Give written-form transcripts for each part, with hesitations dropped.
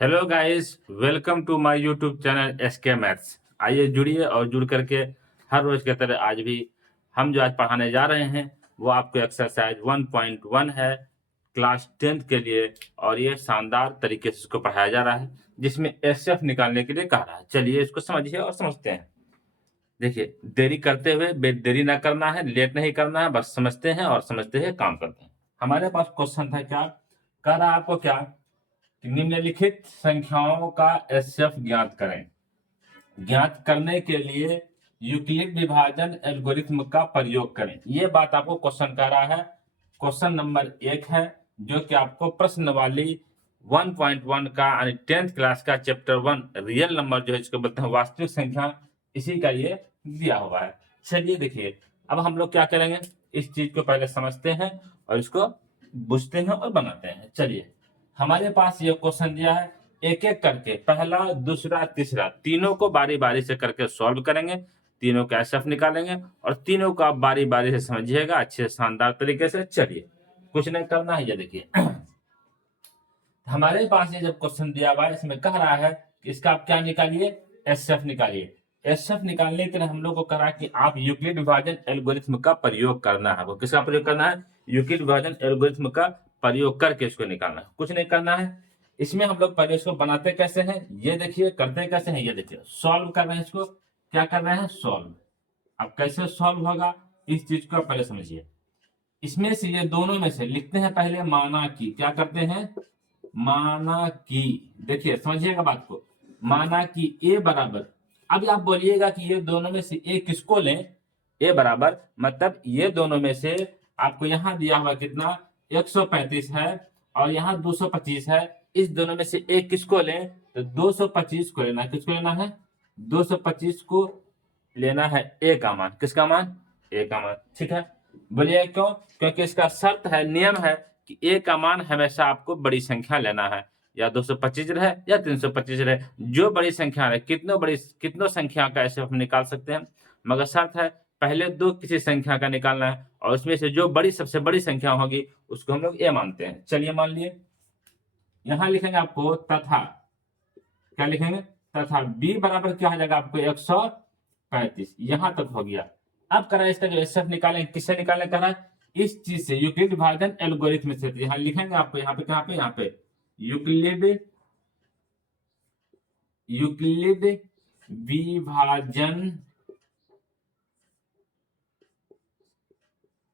Hello guys, welcome to my YouTube channel SK maths. आइए जुड़िए और जुड़ करके हर रोज की तरह आज भी हम जो आज पढ़ाने जा रहे हैं वो आपको एक्सरसाइज 1.1 है क्लास 10th के लिए। और ये शानदार तरीके से इसको पढ़ाया जा रहा है जिसमें एसएफ निकालने के लिए कहा रहा है। चलिए इसको समझिए और समझते हैं। देखिए, देरी करते हुए देरी ना करना है, लेट नहीं करना है, बस समझते हैं और समझते हुए काम करते हैं। हमारे पास क्वेश्चन था, क्या कह रहा है आपको, क्या कि निम्नलिखित संख्याओं का एचसीएफ ज्ञात करें। ज्ञात करने के लिए यूक्लिड विभाजन एल्गोरिथ्म का प्रयोग करें। ये बात आपको क्वेश्चन कह रहा है। क्वेश्चन नंबर 1 है जो कि आपको प्रश्न वाली 1.1 का यानी 10th क्लास का चैप्टर 1 रियल नंबर जो है इसको बोलते हैं वास्तविक संख्या, इसी का ये दिया हुआ है। चलिए देखिए, अब हम लोग क्या करेंगे, इस चीज को पहले समझते हैं और इसको बुझते हैं और बनाते हैं। चलिए, हमारे पास ये क्वेश्चन दिया है, एक एक करके पहला दूसरा तीसरा तीनों को बारी बारी से करके सॉल्व करेंगे, तीनों का एसएफ निकालेंगे और तीनों को आप बारी बारी से समझिएगा अच्छे शानदार तरीके से। चलिए, कुछ नहीं करना है। ये देखिए हमारे पास ये जब क्वेश्चन दिया हुआ है, इसमें कह रहा है कि इसका आप क्या निकालिए, एसएफ निकालिए। एसएफ निकालने के लिए हम लोग को कहा कि आप यूक्लिड विभाजन एल्गोरिथ्म का प्रयोग करना है। वो किसका प्रयोग करना है, यूक्लिड विभाजन एल्गोरिथ्म का प्रयोग करके इसको निकालना है, कुछ नहीं करना है। इसमें हम लोग पहले इसको बनाते कैसे हैं, ये देखिए, करते कैसे हैं, ये देखिए, सॉल्व कर रहे हैं इसको। क्या कर रहे हैं, सॉल्व। अब कैसे सॉल्व होगा इस चीज को पहले समझिए। इसमें से ये दोनों में से लिखते हैं पहले माना की, क्या करते हैं, माना की। देखिए समझिएगा बात को, माना कि ए बराबर, अब आप बोलिएगा कि ये दोनों में से ए किसको लें, ए बराबर मतलब ये दोनों में से आपको यहां दिया हुआ कितना 135 है और यहाँ 225 है। इस दोनों में से ए किसको लें, तो 225 को लेना है। किसको लेना है, 225 को लेना है, ए का मान। किसका मान, ए का मान। ठीक है, बोलिए क्यों, क्योंकि इसका शर्त है, नियम है कि ए का मान हमेशा आपको बड़ी संख्या लेना है, या 225 रहे या 325 रहे, जो बड़ी संख्या है। कितनों संख्या का ऐसे हम निकाल सकते हैं, मगर शर्त है पहले दो किसी संख्या का निकालना है और उसमें से जो बड़ी सबसे बड़ी संख्या होगी उसको हम लोग ए मानते हैं। चलिए मान लिए, यहां लिखेंगे आपको तथा, क्या लिखेंगे, तथा बी बराबर क्या हो जाएगा आपको 135, यहां तक हो गया। अब करा इसका जो एसएफ निकालें, किससे निकालें करा, इस चीज से, यूक्लिड विभाजन एल्गोरिथम से। यहां लिखेंगे आपको, यहाँ पे कहां पे, यहाँ पे यूक्लिड विभाजन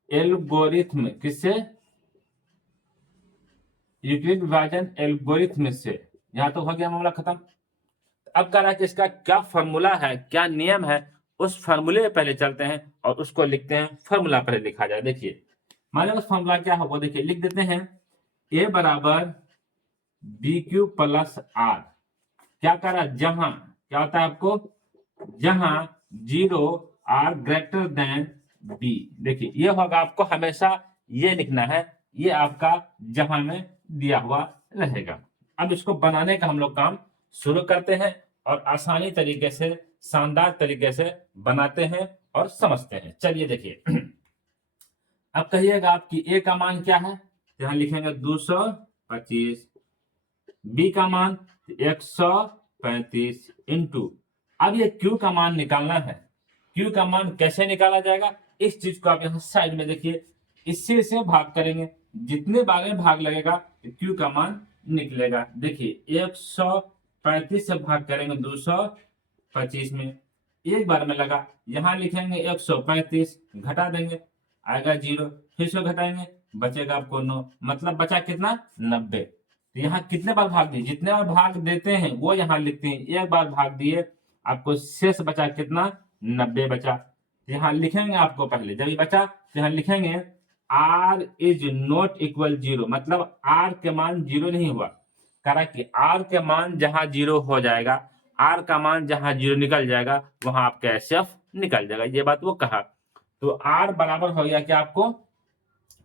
एल्गोरिथम, किससे, यूक्लिड विभाजन एल्गोरिथम से। यहां तो हो गया मामला खत्म। अब कह रहा है कि इसका क्या फॉर्मूला है, क्या नियम है, उस फॉर्मूले पे पहले चलते हैं और उसको लिखते हैं। फॉर्मूला पहले लिखा जाए। देखिए हमारे पास फॉर्मूला क्या है वो देखिए, लिख देते हैं, ए बराबर बी क्यू प्लस आर। क्या कह रहा है, जहां क्या होता है आपको, जहां 0 आर ग्रेटर देन बी। देखिए ये होगा, आपको हमेशा ये लिखना है, ये आपका जहां में दिया हुआ रहेगा। अब इसको बनाने का हम लोग काम शुरू करते हैं और आसानी तरीके से, शानदार तरीके से बनाते हैं और समझते हैं। चलिए देखिए अब कहिएगा आपकी ए का मान क्या है, यहां लिखेंगे 225, बी का मान 135 इंटू, अब ये क्यू का मान निकालना है। क्यू का मान कैसे निकाला जाएगा, इस चीज को आप यहाँ साइड में देखिए, इससे से भाग करेंगे, जितने बार में भाग लगेगा क्यू का मान निकलेगा। देखिए 135 से भाग करेंगे 225 में, एक बार में लगा, यहाँ लिखेंगे 135, घटा देंगे आएगा 0, फिर से घटाएंगे बचेगा आपको 9, मतलब बचा कितना 90। तो यहाँ कितने बार भाग दिए, जितने बार भाग देते हैं वो यहाँ लिखते हैं, एक बार भाग दिए आपको शेष बचा कितना 90 बचा। यहाँ लिखेंगे आपको पहले, जब ये बचा तो यहाँ लिखेंगे r इज नॉट इक्वल 0, मतलब r के मान 0 नहीं हुआ। कहा कि r के मान जहां 0 हो जाएगा, r का मान जहां 0 निकल जाएगा वहां आपका एसएफ निकल जाएगा, ये बात वो कहा। तो r बराबर हो गया क्या आपको,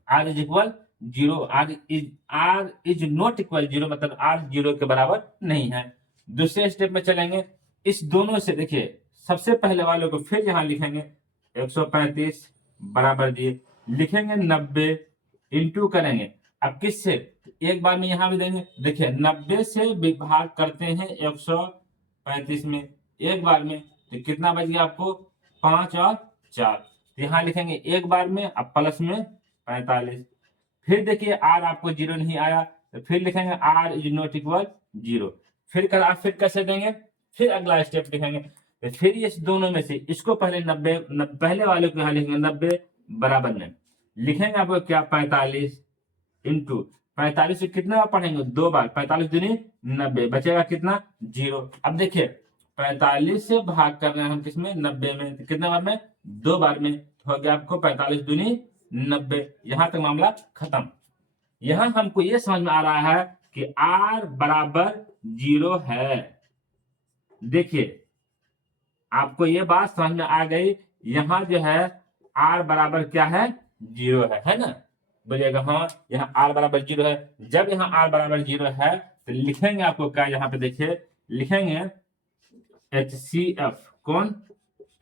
r is equal 0, r is not equal 0, मतलब r 0 के बराबर नहीं है। दूसरे स्टेप में चलेंगे, इस दोनों से देखिए, सबसे पहले वालों को फिर यहां लिखेंगे 135 बराबर दिए, लिखेंगे 90 इंटू करेंगे अब किससे, एक बार में यहाँ भी देंगे। देखिए 90 से विभाग करते हैं 135 में एक बार में, तो कितना बच गया आपको 5 और 4, तो यहाँ लिखेंगे एक बार में, अब प्लस में 45। फिर देखिए आर आपको 0 नहीं आया, तो फिर लिखेंगे आर इज नॉट इक्वल 0। फिर कैसे देंगे, फिर अगला स्टेप लिखेंगे, तो फिर इस दोनों में से इसको पहले 90 पहले वाले को यहाँ लिखेंगे 90 बराबर में लिखेंगे आपको क्या 45 इंटू 45 से कितना बार पढ़ेंगे, 2 बार, 45 दूनी 90, बचेगा कितना 0। अब देखिए 45 से भाग करना है हम किसमें 90 में, तो कितना बार में 2 बार में, हो गया आपको 45 दूनी 90। यहां तक मामला खत्म। यहां हमको ये समझ में आ रहा है कि r बराबर 0 है। देखिए आपको ये बात समझ में आ गई, यहां जो है r बराबर क्या है 0 है ना, बोलिएगा हाँ यहाँ r बराबर 0 है। जब यहाँ r बराबर 0 है तो लिखेंगे आपको क्या, यहाँ पे देखिए लिखेंगे HCF, कौन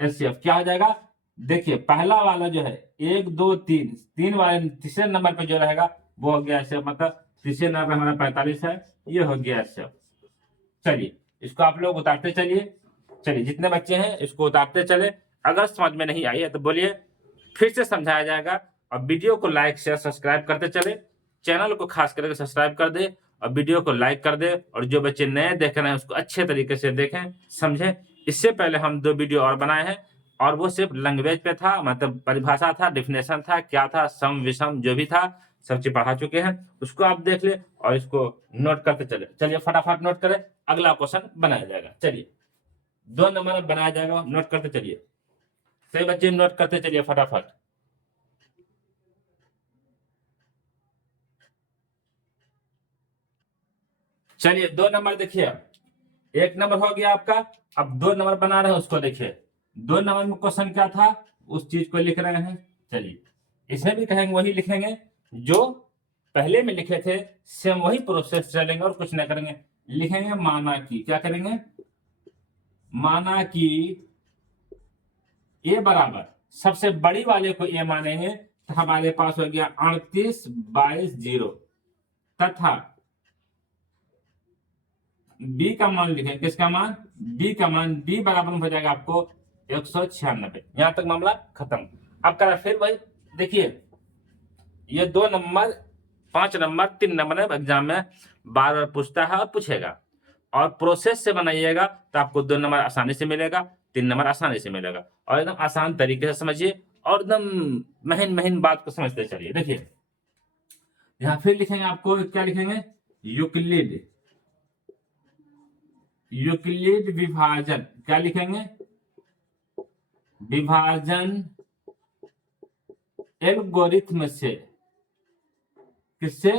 HCF क्या हो जाएगा, देखिए पहला वाला जो है 1 2 3 3 वाले तीसरे नंबर पे जो रहेगा वो हो गया HCF, मतलब तीसरे नंबर पे हमारा 45 है, ये हो गया HCF। चलिए इसको आप लोग उतारते चलिए, चलिए जितने बच्चे हैं इसको उतारते चले। अगर समझ में नहीं आई है तो बोलिए, फिर से समझाया जाएगा। और वीडियो को लाइक शेयर सब्सक्राइब करते चले, चैनल को खास करके सब्सक्राइब कर दे और वीडियो को लाइक कर दे। और जो बच्चे नए देख रहे हैं उसको अच्छे तरीके से देखें समझें। इससे पहले हम 2 वीडियो और बनाए हैं, और वो सिर्फ लैंग्वेज पे था, मतलब परिभाषा था, डिफिनेशन था, क्या था, सम विषम जो भी था सब चीज पढ़ा चुके हैं, उसको आप देख ले और इसको नोट करते चले। चलिए फटाफट नोट करें, अगला क्वेश्चन बनाया जाएगा। चलिए 2 नंबर बनाया जाएगा, नोट करते चलिए, सही बच्चे नोट करते चलिए फटाफट। चलिए 2 नंबर देखिए, 1 नंबर हो गया आपका, अब 2 नंबर बना रहे हैं उसको देखिए। 2 नंबर में क्वेश्चन क्या था उस चीज को लिख रहे हैं। चलिए इसमें भी कहेंगे वही लिखेंगे जो पहले में लिखे थे, सेम वही प्रोसेस चलेंगे और कुछ नहीं करेंगे। लिखेंगे माना कि, क्या करेंगे, माना कि ए बराबर, सबसे बड़ी वाले को ए मानेंगे तो हमारे पास हो गया 38/0 तथा बी का मान लिखें, किसका मान, बी का मान, बी बराबर हो जाएगा आपको 196। यहां तक मामला खत्म। अब करा फिर वही देखिए, ये 2 नंबर 5 नंबर 3 नंबर एग्जाम में बार बार पूछता है और पूछेगा, और प्रोसेस से बनाइएगा तो आपको 2 नंबर आसानी से मिलेगा, 3 नंबर आसानी से मिलेगा। और एकदम आसान तरीके से समझिए और एकदम महीन महीन बात को समझते चलिए। देखिए यहां फिर लिखेंगे आपको, क्या लिखेंगे, यूक्लिड, यूक्लिड विभाजन, क्या लिखेंगे, विभाजन एल्गोरिथ्म से, किससे,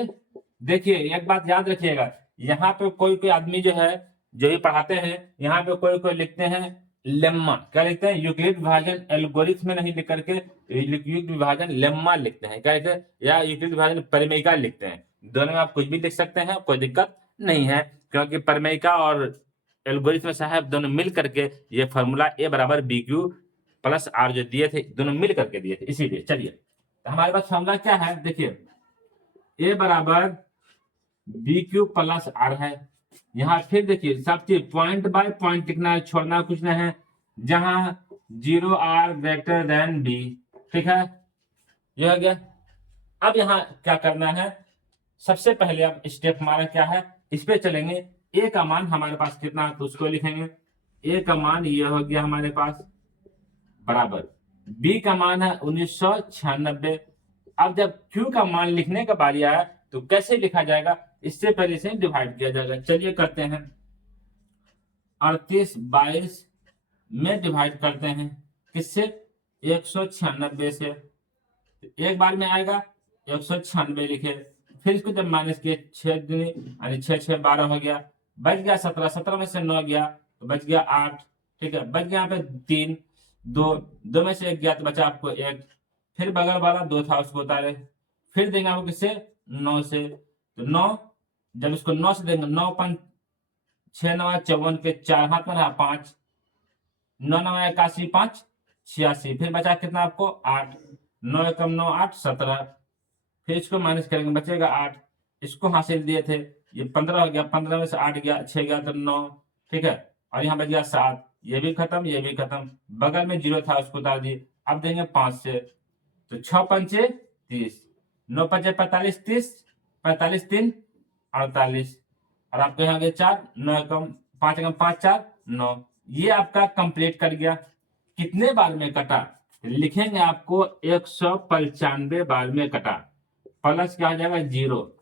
देखिए एक बात याद रखिएगा, यहाँ पे कोई कोई आदमी जो है जो भी पढ़ाते हैं, यहाँ पे कोई कोई लिखते हैं लेम्मा, क्या लिखते हैं, यूक्लिड विभाजन एल्गोरिथ्म में नहीं लिख करके यूक्लिड विभाजन लेम्मा लिखते हैं, क्या लिखते हैं, या यूक्लिड विभाजन परिमेयिका लिखते हैं। दोनों में आप कुछ भी लिख सकते हैं, कोई दिक्कत नहीं है, क्योंकि परिमेयिका और एल्गोरिथ्म साहब दोनों मिल करके ये फॉर्मूला ए बराबर बी क्यू प्लस आर जो दिए थे, दोनों मिल करके दिए थे, इसीलिए। चलिए तो हमारे पास फॉर्मूला क्या है, देखिए ए बराबर बी क्यू प्लस आर है। यहाँ फिर देखिए सब चीज पॉइंट बाय पॉइंट लिखना है, छोड़ना कुछ नहीं है, जहां 0r ग्रेटर देन बी, ठीक है, ये हो गया। अब यहाँ क्या करना है, सबसे पहले अब स्टेप हमारा क्या है, इस पे चलेंगे। ए का मान हमारे पास कितना है तो उसको लिखेंगे, ए का मान ये हो गया हमारे पास बराबर, बी का मान है 1996। अब जब Q का मान लिखने का बारी आया तो कैसे लिखा जाएगा, इससे पहले से डिवाइड किया जाएगा। चलिए करते हैं, 38/22 में डिवाइड करते हैं, किससे, 196 से, एक बार में आएगा 196 लिखे, फिर इसको जब माइनस किए 6 दूनी यानी 6 6 12 हो गया, बच गया 17, 17 में से 9 गया तो बच गया 8, ठीक है, बच गया यहाँ पे 3, 2 में से 1 गया तो बचा आपको 1, फिर बगल वाला 2 था उसको उतारे, फिर देंगे आपको किससे, 9 से, तो 9 जब इसको 9 से देंगे, 9 5 6 9 54 के 4 हाथ में रहा 5, 9 9 81 5 86, फिर बचा कितना आपको 8, 9 एकम 9 8 17, फिर इसको माइनस करेंगे बचेगा 8, इसको हासिल दिए थे, ये 15 हो गया, 15 में से 8 गया, 6 गया तो 9, ठीक है, और यहाँ बच गया 7, ये भी खत्म, ये भी खत्म, बगल में 0 था उसको उतार दिए। अब देंगे 5 से, तो 6 पंचे 30, 9 पंचे 45, 30, 45 3 48, और आपके यहाँ गए 4, 9 कम 5 कम 5 4 9, ये आपका कंप्लीट कर गया। कितने बार में कटा, लिखेंगे आपको 195 बार में कटा, प्लस क्या हो जाएगा 0।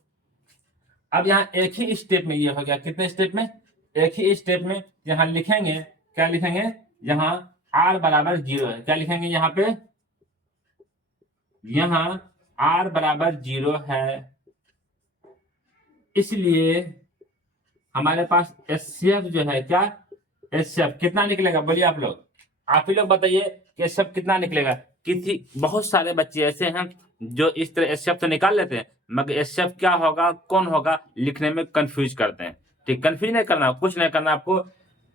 अब यहाँ एक ही स्टेप में ये हो गया, कितने स्टेप में, एक ही स्टेप में। यहाँ लिखेंगे, क्या लिखेंगे, यहाँ r बराबर 0 है, क्या लिखेंगे यहाँ पे, यहाँ r बराबर 0 है, इसलिए हमारे पास एचसीएफ जो है, क्या एचसीएफ कितना निकलेगा, बोलिए आप लोग, आप ही लोग बताइए कि एचसीएफ कितना निकलेगा। किसी बहुत सारे बच्चे ऐसे हैं जो इस तरह एचसीएफ तो निकाल लेते हैं, मगर एचसीएफ क्या होगा, कौन होगा, लिखने में कंफ्यूज करते हैं। ठीक, कंफ्यूज नहीं करना, कुछ नहीं करना, आपको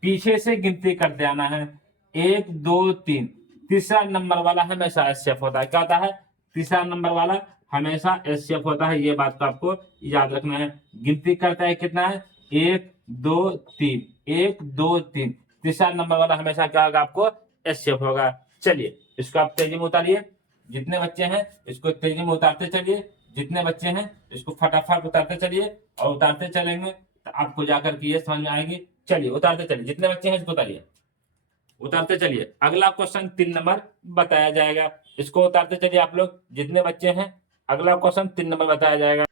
पीछे से गिनती करते आना है, 1 2 3, तीसरा नंबर वाला हमेशा एचसीएफ होता है। क्या होता है, तीसरा नंबर वाला हमेशा एचसीएफ होता है, ये बात को आपको याद रखना है। गिनती करता है कितना है, 1 2 3, 1 2 3, तीसरा नंबर वाला हमेशा क्या होगा, आपको एचसीएफ होगा। चलिए इसको आप तेजी में उतारिए, जितने बच्चे हैं इसको तेजी में उतारते चलिए, जितने बच्चे हैं इसको फटाफट उतारते चलिए, और उतारते चलेंगे तो आपको जाकर के ये समझ में आएगी। चलिए उतारते चलिए, जितने बच्चे हैं इसको उतारिए, उतारते चलिए। अगला क्वेश्चन 3 नंबर बताया जाएगा, इसको उतारते चलिए आप लोग, जितने बच्चे हैं, अगला क्वेश्चन 3 नंबर बताया जाएगा।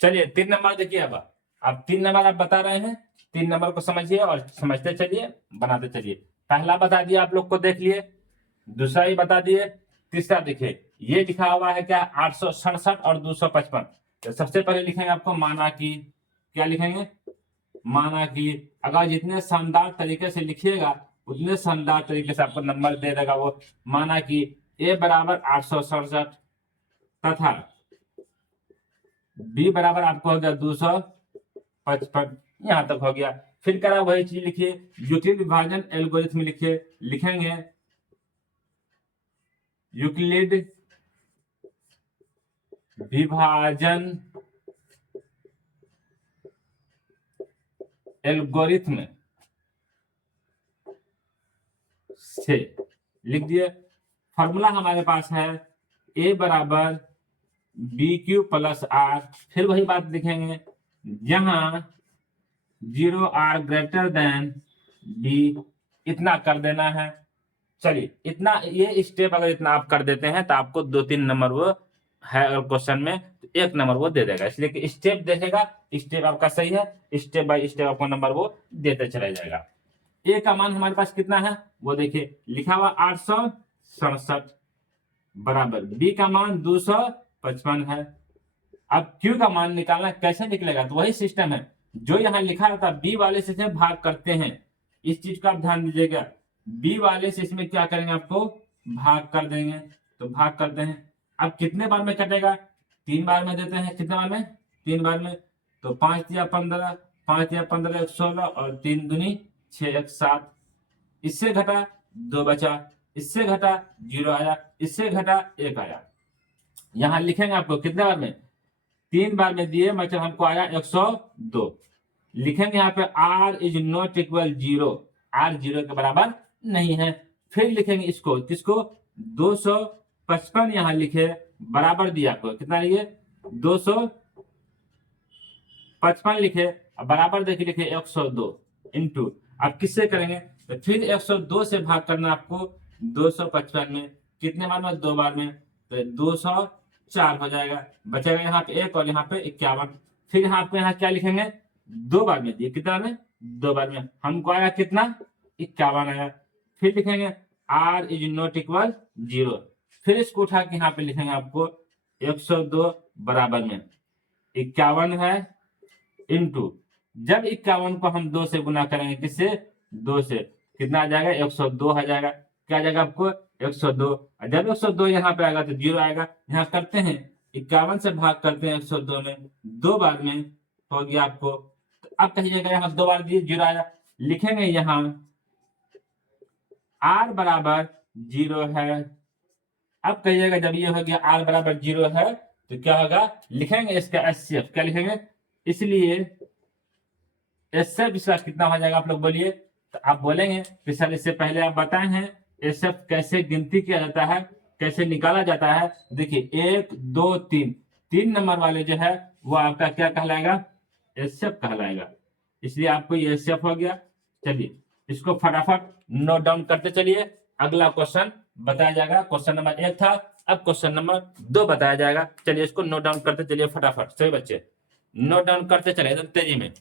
चलिए 3 नंबर देखिए, अब 3 नंबर आप बता रहे हैं, 3 नंबर को समझिए और समझते चलिए, बनाते चलिए। पहला बता दिया आप लोग को, देख लिए, दूसरा ही बता दिए, तीसरा देखिए ये लिखा हुआ है क्या, 867 और 255। तो सबसे पहले लिखेंगे आपको माना कि, क्या लिखेंगे, माना कि। अगर जितने शानदार तरीके से लिखिएगा उतने शानदार तरीके से आपको नंबर दे देगा वो। माना कि a बराबर 867 तथा b बराबर आपको हो गया 255, यहां तक हो गया। फिर करा वही चीज लिखिए, यूक्लिड विभाजन एल्गोरिथम लिखिए, लिखेंगे यूक्लिड विभाजन एल्गोरिथम से लिख दिए। फॉर्मूला हमारे पास है a बराबर बी क्यू प्लस आर, फिर वही बात लिखेंगे, जहां 0r ग्रेटर देन b, इतना कर देना है। चलिए इतना, ये स्टेप अगर इतना आप कर देते हैं तो आपको 2-3 नंबर वो है, अगर क्वेश्चन में तो 1 नंबर वो दे देगा। इसलिए कि स्टेप देखेगा, स्टेप आपका सही है, स्टेप बाय स्टेप आपको नंबर वो देते चला जाएगा। ए का मान हमारे पास कितना है वो देखिए, लिखा हुआ 867 बराबर बी का मान 255 है। अब क्यू का मान निकालना, कैसे निकलेगा, तो वही सिस्टम है जो यहाँ लिखा रहता है, बी वाले से भाग करते हैं, इस चीज का आप ध्यान दीजिएगा। बी वाले से इसमें क्या करेंगे, आपको भाग कर देंगे, तो भाग करते हैं। अब कितने बार में कटेगा, 3 बार में देते हैं, कितने बार में, 3 बार में, तो 5 या 15, 5 या 15 1 16, और 3 दूनी 6 1 7, इससे घटा 2 बचा, इससे घटा 0 आया, इससे घटा 1 आया। यहां लिखेंगे आपको कितने बार में, 3 बार में दिए, मतलब हमको आया 102। लिखेंगे यहाँ पे r is not equal 0, r 0 के बराबर नहीं है। फिर लिखेंगे इसको, किसको, 255 यहां लिखे, बराबर दिया आपको कितना, लिए 255 लिखे, बराबर देखिए लिखे 102 इंटू, अब किससे करेंगे, तो फिर 102 से भाग करना आपको 255 में, कितने बार में, 2 बार में, तो 204 हो जाएगा, बचेगा यहाँ पे 1 और यहाँ पे 51। फिर आपको यहाँ क्या लिखेंगे, 2 बार में दिए, कितना में, 2 बार में, हमको आया कितना, 51 आया। फिर लिखेंगे r इज नॉट इक्वल 0, फिर इसको उठा के यहाँ पे लिखेंगे आपको 102 बराबर में 51 है, इंटू, जब 51 को हम 2 से गुना करेंगे, किससे, 2 से, कितना आ जाएगा, 102 आ जाएगा। क्या आ जाएगा आपको, 102। जब 102 यहाँ पे आएगा तो 0 आएगा। यहाँ करते हैं 51 से भाग करते हैं 102 में, 2 बार में हो गया आपको। तो अब कहिएगा यहाँ 2 बार दिए 0 आया, लिखेंगे यहाँ r बराबर 0 है। अब कहिएगा जब ये हो गया r बराबर 0 है तो क्या होगा, लिखेंगे इसका एचसीएफ, क्या लिखेंगे, इसलिए एचसीएफ इसका कितना हो जाएगा आप लोग बोलिए। तो आप बोलेंगे कि सर इससे पहले आप बताए हैं एचसीएफ कैसे गिनती किया जाता है, कैसे निकाला जाता है। देखिए 1 2 3, 3 नंबर वाले जो है वो आपका क्या कहलाएगा, एचसीएफ कहलाएगा, इसलिए आपको ये एचसीएफ हो गया। चलिए इसको फटाफट नोट डाउन करते चलिए, अगला क्वेश्चन बताया जाएगा। क्वेश्चन नंबर 1 था, अब क्वेश्चन नंबर 2 बताया जाएगा। चलिए इसको नोट डाउन करते चलिए फटाफट, सभी बच्चे नोट डाउन करते चले एकदम तेजी में।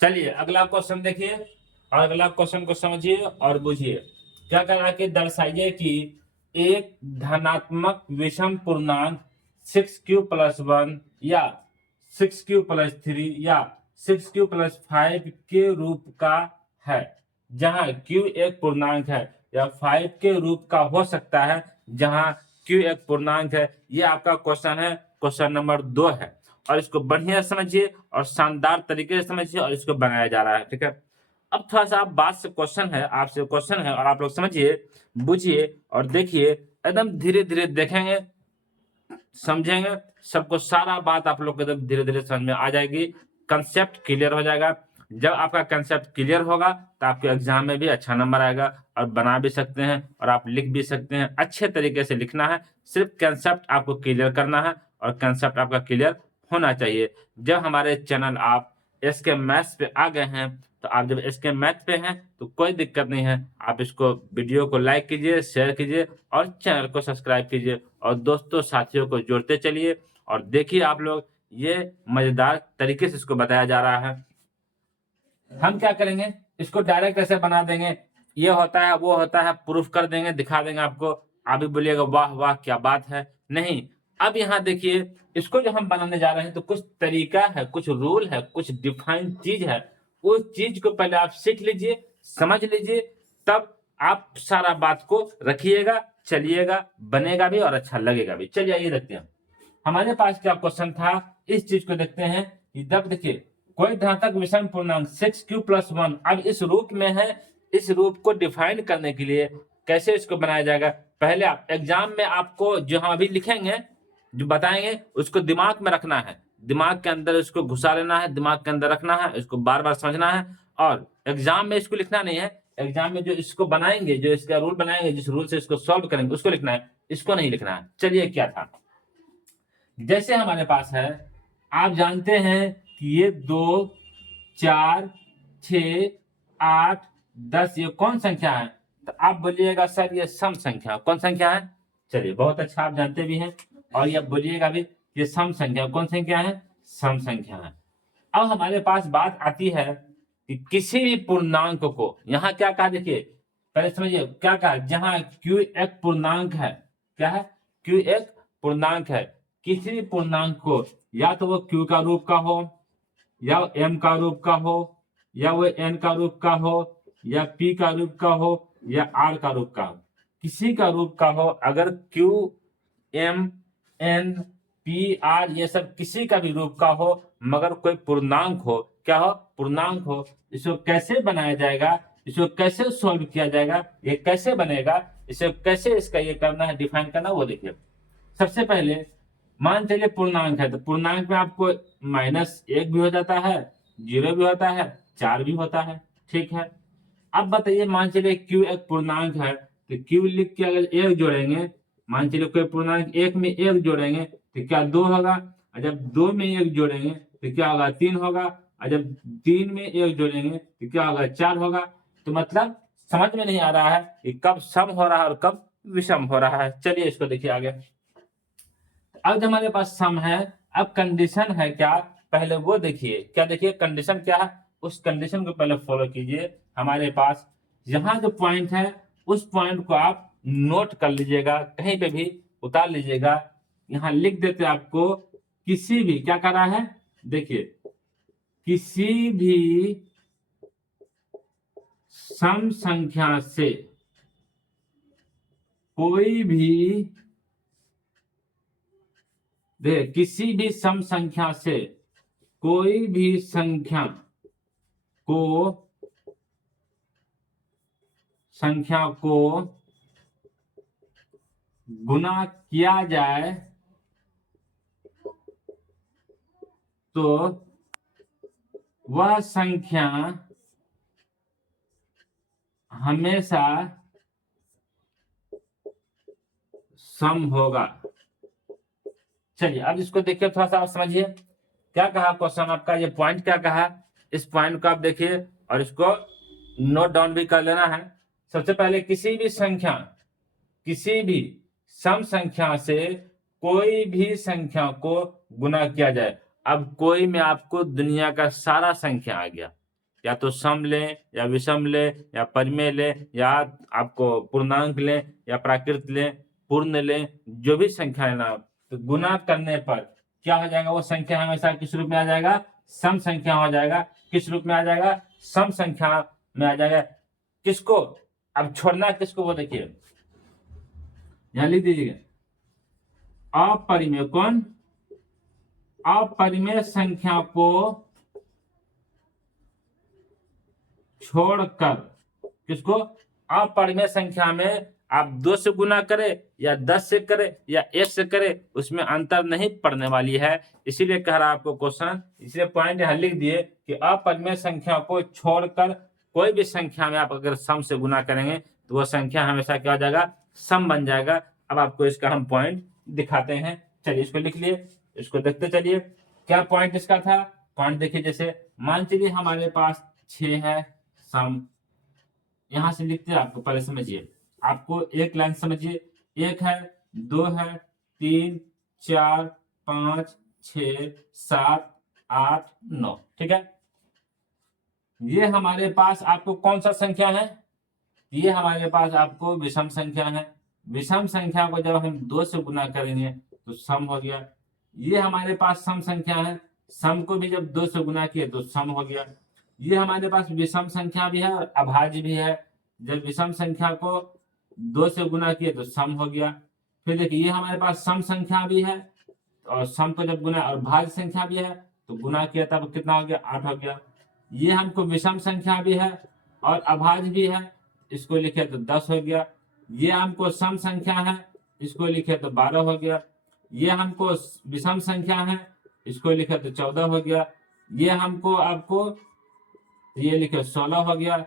चलिए अगला क्वेश्चन देखिए और अगला क्वेश्चन को समझिए और बुझिए। क्या करना है कि दर्शाइए कि एक धनात्मक विषम पूर्णांक 6q+1 या 6q+3 या 6q+5 के रूप का है, जहां q एक पूर्णांक है, या 5 के रूप का हो सकता है जहां q एक पूर्णांक है। ये आपका क्वेश्चन है, क्वेश्चन नंबर 2 है। और इसको बढ़िया समझिए और शानदार तरीके से समझिए और इसको बनाया जा रहा है, ठीक है। अब थोड़ा सा बात से क्वेश्चन है, आपसे क्वेश्चन है और आप लोग समझिए, बुझिए और देखिए, एकदम धीरे धीरे देखेंगे, समझेंगे, सबको सारा बात आप लोग को एकदम धीरे धीरे समझ में आ जाएगी, कंसेप्ट क्लियर हो जाएगा। जब आपका कंसेप्ट क्लियर होगा तो आपके एग्जाम में भी अच्छा नंबर आएगा और बना भी सकते हैं और आप लिख भी सकते हैं। अच्छे तरीके से लिखना है, सिर्फ कंसेप्ट आपको क्लियर करना है और कंसेप्ट आपका क्लियर होना चाहिए। जब हमारे चैनल आप एसके मैथ्स पे आ गए हैं, तो आप जब एसके मैथ पे हैं तो कोई दिक्कत नहीं है, आप इसको वीडियो को लाइक कीजिए, शेयर कीजिए और चैनल को सब्सक्राइब कीजिए और दोस्तों साथियों को जोड़ते चलिए। और देखिए आप लोग, ये मजेदार तरीके से इसको बताया जा रहा है। हम क्या करेंगे, इसको डायरेक्ट ऐसे बना देंगे, ये होता है वो होता है, प्रूफ कर देंगे, दिखा देंगे आपको। आप भी बोलिएगा वाह वाह क्या बात है। नहीं, अब यहाँ देखिए, इसको जो हम बनाने जा रहे हैं तो कुछ तरीका है, कुछ रूल है, कुछ डिफाइन चीज है। उस चीज को पहले आप सीख लीजिए, समझ लीजिए, तब आप सारा बात को रखिएगा, चलिएगा, बनेगा भी और अच्छा लगेगा भी। चलिए ये देखते हैं हमारे पास क्या क्वेश्चन था, इस चीज को देखते हैं। जब देखिए कोई धनात्मक विषम पूर्णांक 6q+1, अब इस रूप में है, इस रूप को डिफाइन करने के लिए कैसे इसको बनाया जाएगा, पहले आप एग्जाम में आपको जो हम अभी लिखेंगे, जो बताएंगे, उसको दिमाग में रखना है, दिमाग के अंदर इसको घुसा लेना है, दिमाग के अंदर रखना है, इसको बार बार समझना है। और एग्जाम में इसको लिखना नहीं है, एग्जाम में जो इसको बनाएंगे, जो इसका रूल बनाएंगे, जिस रूल से इसको सॉल्व करेंगे उसको लिखना है, इसको नहीं लिखना है। चलिए क्या था, जैसे हमारे पास है, आप जानते हैं कि ये 2 4 6 8 10 ये कौन संख्या है, तो आप बोलिएगा सर ये सम संख्या, कौन संख्या है। चलिए बहुत अच्छा, आप जानते भी हैं। और ये बोलिएगा भी ये सम संख्या, कौन संख्या है, सम संख्या है। अब हमारे पास बात आती है कि किसी भी पूर्णांक को, यहाँ क्या कहा देखिए, पहले समझिए क्या कहा, जहां q एक पूर्णांक है, क्या है, q एक पूर्णांक है, किसी भी पूर्णांक को या तो वो q का रूप का हो, या m का रूप का हो, या वो n का रूप का हो, या p का रूप का हो, या r का रूप का हो, किसी का रूप का हो। अगर q m n p r ये सब किसी का भी रूप का हो, मगर कोई पूर्णांक हो, क्या हो, पूर्णांक हो, इसको कैसे बनाया जाएगा, इसको कैसे सॉल्व किया जाएगा, ये कैसे बनेगा, इसे कैसे इसका ये करना है, डिफाइन करना, वो देखिए। सबसे पहले मान चलिए पूर्णांक है, तो पूर्णांक में आपको -1 भी हो जाता है, 0 भी होता है, 4 भी होता है, ठीक है। अब बताइए, मान चलिए q एक पूर्णांक है, तो q लिख के अगर 1 जोड़ेंगे, मान चलिए कोई पूर्णांक 1 में 1 जोड़ेंगे तो क्या 2 होगा, और जब 2 में 1 जोड़ेंगे तो क्या होगा, 3 होगा, और जब 3 में 1 जोड़ेंगे तो क्या होगा, 4 होगा। तो मतलब समझ में नहीं आ रहा है कि कब सम हो रहा है और कब विषम हो रहा है। चलिए इसको देखिए आगे। अब जब हमारे पास सम है, अब कंडीशन है क्या, पहले वो देखिए, क्या देखिए कंडीशन क्या है, उस कंडीशन को पहले फॉलो कीजिए। हमारे पास यहाँ जो पॉइंट है, उस पॉइंट को आप नोट कर लीजिएगा, कहीं पे भी उतार लीजिएगा। यहाँ लिख देते आपको, किसी भी, क्या कर रहा है, देखिए किसी भी सम संख्या से कोई भी, किसी भी सम संख्या से कोई भी संख्या को संख्या को गुना किया जाए तो वह संख्या हमेशा सम होगा। चलिए अब इसको देखिए, थोड़ा सा आप समझिए क्या कहा क्वेश्चन आपका, ये पॉइंट क्या कहा, इस पॉइंट को आप देखिए और इसको नोट डाउन भी कर लेना है। सबसे पहले किसी भी सम संख्या से कोई भी संख्या को गुना किया जाए। अब कोई में आपको दुनिया का सारा संख्या आ गया, या तो सम लें या विषम लें या परिमेय लें या आपको पूर्णांक लें या प्राकृत लें, पूर्ण लें, जो भी संख्या है ना, तो गुना करने पर क्या हो जाएगा, वो संख्या हमेशा किस रूप में आ जाएगा, सम संख्या हो जाएगा। किस रूप में आ जाएगा, सम संख्या में आ जाएगा। किसको अब छोड़ना किसको, वो देखिए यहां लिख दीजिएगा, अपरिमेय कौन, अपरिमेय संख्या को छोड़कर, किसको, अपरिमेय संख्या में आप 2 से गुना करें या 10 से करें या 1 से करें, उसमें अंतर नहीं पड़ने वाली है। इसीलिए कह रहा आपको क्वेश्चन, इसलिए पॉइंट यहां लिख दिए कि अपरिमेय संख्या को छोड़कर कोई भी संख्या में आप अगर सम से गुना करेंगे तो वह संख्या हमेशा क्या हो जाएगा, सम बन जाएगा। अब आपको इसका हम पॉइंट दिखाते हैं। चलिए इसको लिख लिए, इसको देखते चलिए क्या पॉइंट इसका था। पॉइंट देखिए, जैसे मान चलिए हमारे पास 6 है सम, यहां से लिखते हैं, आपको पहले समझिए, आपको एक लाइन समझिए, 1 है, 2 है, 3, 4, 5, 6, 7, 8, 9, ठीक है। ये हमारे पास आपको कौन सा संख्या है, ये हमारे पास आपको विषम संख्या है। विषम संख्या को जब हम 2 से गुना करेंगे तो सम हो गया। ये हमारे पास सम संख्या है, सम को भी जब 2 से गुना किए तो सम हो गया। ये हमारे पास विषम संख्या भी है और अभाज्य भी है, जब विषम संख्या को 2 से गुना किए तो सम हो गया। फिर देखिए ये हमारे पास सम संख्या भी है और सम को जब गुना, और भाज्य संख्या भी है तो गुना किया तब कितना हो गया, 8 हो गया। ये हमको विषम संख्या भी है और अभाज्य भी है, इसको लिखे तो 10 हो गया। ये हमको सम संख्या है, इसको लिखे तो 12 हो गया। ये हमको विषम संख्या है, इसको लिखे तो 14 हो गया। ये हमको आपको ये लिखे 16 हो गया।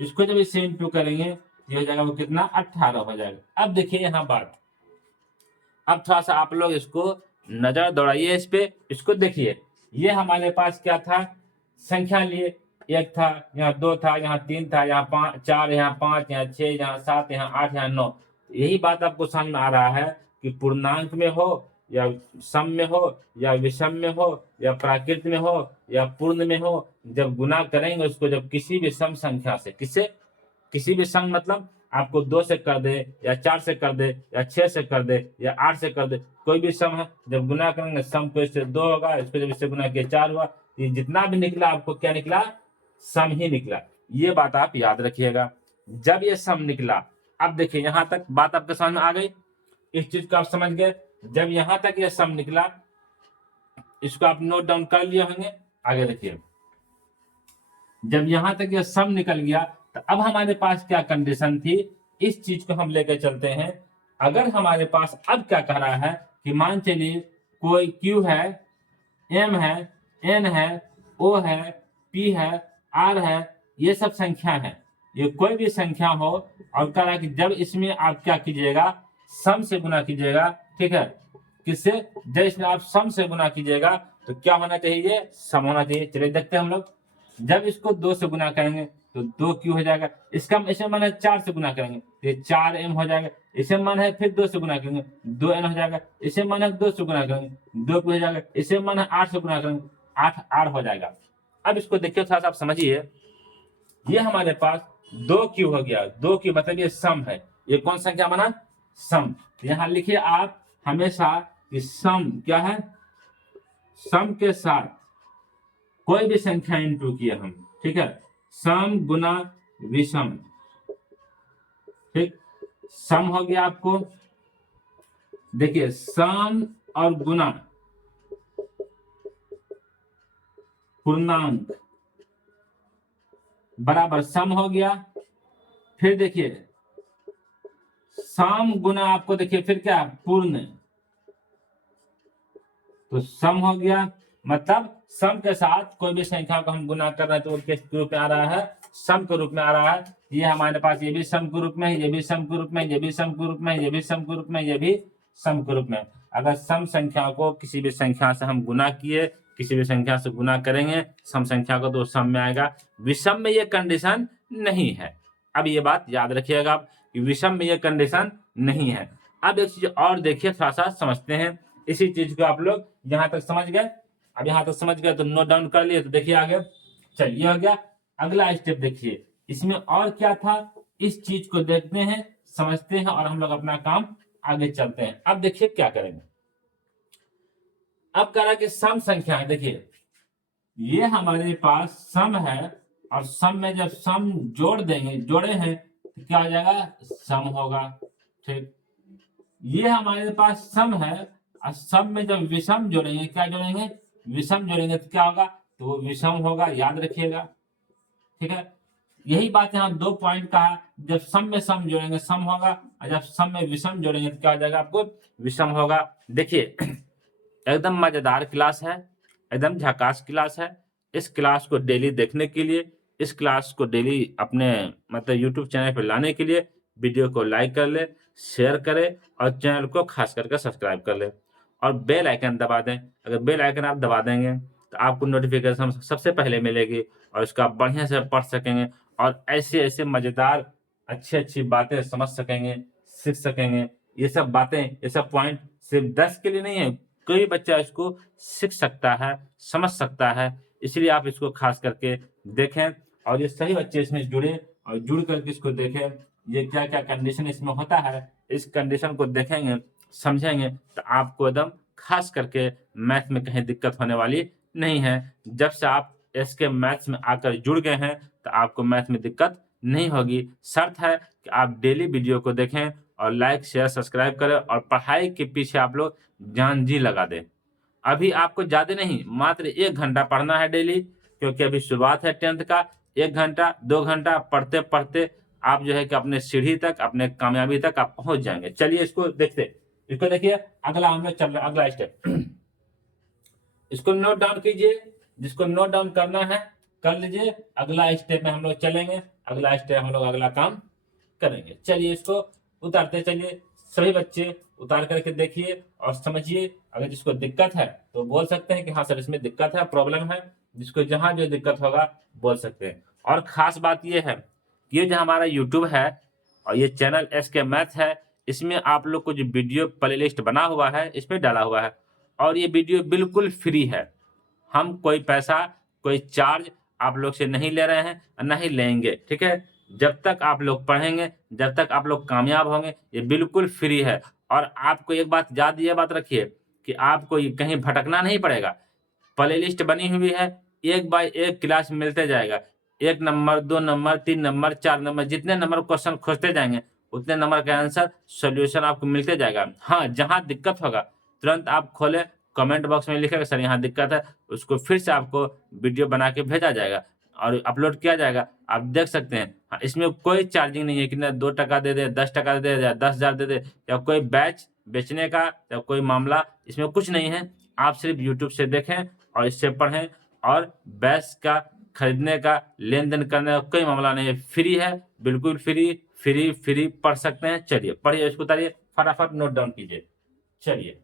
इसको जब इससे इंटू करेंगे ये हो जाएगा वो कितना, 18 हो जाएगा। अब देखिए यहाँ बात, अब थोड़ा सा आप लोग इसको नजर दौड़ाइए इस पे, इसको देखिए। ये हमारे पास क्या था, संख्या लिए, 1 था, यहाँ 2 था, यहाँ 3 था, यहाँ 5, 4, यहाँ 5, यहाँ 6, यहाँ 7, यहाँ 8, यहाँ 9। यही बात आपको समझ में आ रहा है कि पूर्णांक में हो या सम में हो या विषम में हो या प्राकृत में हो या पूर्ण में हो, जब गुना करेंगे उसको, जब किसी भी सम संख्या से, किससे, किसी भी सम मतलब आपको 2 से कर दे या 4 से कर दे या 6 से कर दे या 8 से कर दे, कोई भी सम है, जब गुना करेंगे सम को इससे 2 होगा, इसको जब इससे गुना किया 4 हुआ, ये जितना भी निकला आपको क्या निकला, सम ही निकला। ये बात आप याद रखिएगा जब ये सम निकला। अब देखिए यहां तक बात आपके समझ में आ गई, इस चीज को आप समझ गए। जब यहां तक ये सम निकला, इसको आप नोट डाउन कर लिए होंगे। आगे देखिए, जब यहां तक ये सम निकल गया तो अब हमारे पास क्या कंडीशन थी, इस चीज को हम लेकर चलते हैं। अगर हमारे पास अब क्या कह रहा है कि मान चलिए कोई Q है, M है, N है, O है, P है, R है, ये सब संख्या है, ये कोई भी संख्या हो, और कह रहा है कि जब इसमें आप क्या कीजिएगा, सम से गुना कीजिएगा, ठीक है। किससे, जब इसमें आप सम से गुना कीजिएगा तो क्या होना चाहिए, सम होना चाहिए। चलिए देखते हैं हम लोग, जब इसको 2 से गुना करेंगे तो 2Q हो जाएगा, इसका इसमें मन है 4 से गुना करेंगे तो 4M हो जाएगा, इसे मन है फिर 2 से गुना करेंगे 2N हो जाएगा, इसे मन है 2 से गुना करेंगे 2P हो जाएगा, इसे मन है 8 से गुना करेंगे 8R हो जाएगा। अब इसको देखिए थोड़ा सा आप समझिए, ये हमारे पास 2Q हो गया, 2Q मतलब ये सम है, ये कौन संख्या बना, सम। यहां लिखिए आप हमेशा कि सम क्या है, सम के साथ कोई भी संख्या इंटू किए हम, ठीक है, सम गुना विषम, ठीक, सम हो गया आपको, देखिए सम और गुना पूर्णांक बराबर सम हो गया, फिर देखिए सम गुना आपको देखिए फिर क्या पूर्ण, तो सम हो गया, मतलब सम के साथ कोई भी संख्या को हम गुना कर रहे हैं तो वो किस रूप में आ रहा है, सम के रूप में आ रहा है। ये हमारे पास ये भी सम के रूप में है, ये भी सम के रूप में, ये भी सम के रूप में, ये भी सम के रूप में, ये भी सम के रूप में। अगर सम संख्या को किसी भी संख्या से हम गुना किए, किसी भी संख्या से गुना करेंगे सम संख्या को तो सम में आएगा। विषम में ये कंडीशन नहीं है। अब ये बात याद रखिएगा आप कि विषम में ये कंडीशन नहीं है। अब एक चीज और देखिए, थोड़ा सा समझते हैं इसी चीज को। आप लोग यहां तक समझ गए? अब यहां तक समझ गए तो नोट डाउन कर लिए। तो देखिए आगे, चलिए हो गया। अगला स्टेप देखिए इसमें और क्या था, इस चीज को देखते हैं, समझते हैं और हम लोग अपना काम आगे चलते हैं। अब देखिए क्या करेंगे। अब कह रहा है कि सम संख्या है, देखिए ये हमारे पास सम है और सम में जब सम जोड़ देंगे, जोड़े हैं तो क्या हो जाएगा, सम होगा। ठीक, ये हमारे पास सम है और सम में जब विषम जोड़ेंगे, क्या जोड़ेंगे, विषम जोड़ेंगे तो क्या होगा, तो वो विषम होगा, याद रखिएगा। ठीक है, यही बात यहाँ 2 पॉइंट का है, जब सम में सम जोड़ेंगे सम होगा और जब सम में विषम जोड़ेंगे तो क्या हो जाएगा, आपको विषम होगा। देखिए एकदम मजेदार क्लास है, एकदम झकास क्लास है। इस क्लास को डेली देखने के लिए, इस क्लास को डेली अपने मतलब यूट्यूब चैनल पर लाने के लिए वीडियो को लाइक कर ले, शेयर करें और चैनल को खास करके सब्सक्राइब कर ले और बेल आइकन दबा दें। अगर बेल आइकन आप दबा देंगे तो आपको नोटिफिकेशन सबसे पहले मिलेगी और इसका आप बढ़िया से पढ़ सकेंगे और ऐसे ऐसे मजेदार अच्छी अच्छी बातें समझ सकेंगे, सीख सकेंगे। ये सब बातें, ये सब पॉइंट सिर्फ 10 के लिए नहीं है, कोई बच्चा इसको सीख सकता है, समझ सकता है। इसलिए आप इसको खास करके देखें और ये सही बच्चे इसमें जुड़े और जुड़ करके इसको देखें, ये क्या क्या कंडीशन इसमें होता है, इस कंडीशन को देखेंगे, समझेंगे तो आपको एकदम खास करके मैथ में कहीं दिक्कत होने वाली नहीं है। जब से आप इसके मैथ्स में आकर जुड़ गए हैं तो आपको मैथ में दिक्कत नहीं होगी। शर्त है कि आप डेली वीडियो को देखें और लाइक शेयर सब्सक्राइब करें और पढ़ाई के पीछे आप लोग जान जी लगा दें। अभी आपको ज्यादा नहीं, मात्र 1 घंटा पढ़ना है डेली, क्योंकि अभी शुरुआत है 10th का। 1 घंटा 2 घंटा पढ़ते पढ़ते आप जो है कि अपने सीढ़ी तक, अपने कामयाबी तक आप पहुंच जाएंगे। चलिए इसको देखते, इसको देखिए। अगला हम लोग चल रहा है, अगला स्टेप इसको नोट डाउन कीजिए, जिसको नोट डाउन करना है कर लीजिए। अगला स्टेप में हम लोग चलेंगे, अगला स्टेप हम लोग अगला काम करेंगे। चलिए इसको उतारते चलिए, सभी बच्चे उतार करके देखिए और समझिए। अगर जिसको दिक्कत है तो बोल सकते हैं कि हाँ सर इसमें दिक्कत है, प्रॉब्लम है। जिसको जहां जो दिक्कत होगा बोल सकते हैं। और खास बात यह है कि ये जो हमारा यूट्यूब है और ये चैनल SK मैथ है, इसमें आप लोग को जो वीडियो प्ले लिस्ट बना हुआ है इसमें डाला हुआ है और ये वीडियो बिल्कुल फ्री है। हम कोई पैसा, कोई चार्ज आप लोग से नहीं ले रहे हैं और नहीं लेंगे। ठीक है, जब तक आप लोग पढ़ेंगे, जब तक आप लोग कामयाब होंगे, ये बिल्कुल फ्री है। और आपको एक बात याद, ये बात रखिए कि आपको ये कहीं भटकना नहीं पड़ेगा। प्ले लिस्ट बनी हुई है, 1 बाय 1 क्लास मिलते जाएगा। 1 नंबर, 2 नंबर, 3 नंबर, 4 नंबर, जितने नंबर क्वेश्चन खोजते जाएंगे उतने नंबर का आंसर सोल्यूशन आपको मिलते जाएगा। हाँ, जहां दिक्कत होगा तुरंत आप खोले, कमेंट बॉक्स में लिखेगा सर यहाँ दिक्कत है, उसको फिर से आपको वीडियो बना के भेजा जाएगा और अपलोड किया जाएगा। आप देख सकते हैं। हाँ, इसमें कोई चार्जिंग नहीं है कि ना 2 टका दे दे, 10 टका दे दे या 10,000 दे दे या कोई बैच बेचने का या कोई मामला, इसमें कुछ नहीं है। आप सिर्फ यूट्यूब से देखें और इससे पढ़ें और बैच का खरीदने का, लेन देन करने का कोई मामला नहीं है। फ्री है, बिल्कुल फ्री, फ्री फ्री पढ़ सकते हैं। चलिए पढ़िए, इसको उतारिए, फटाफट नोट डाउन कीजिए। चलिए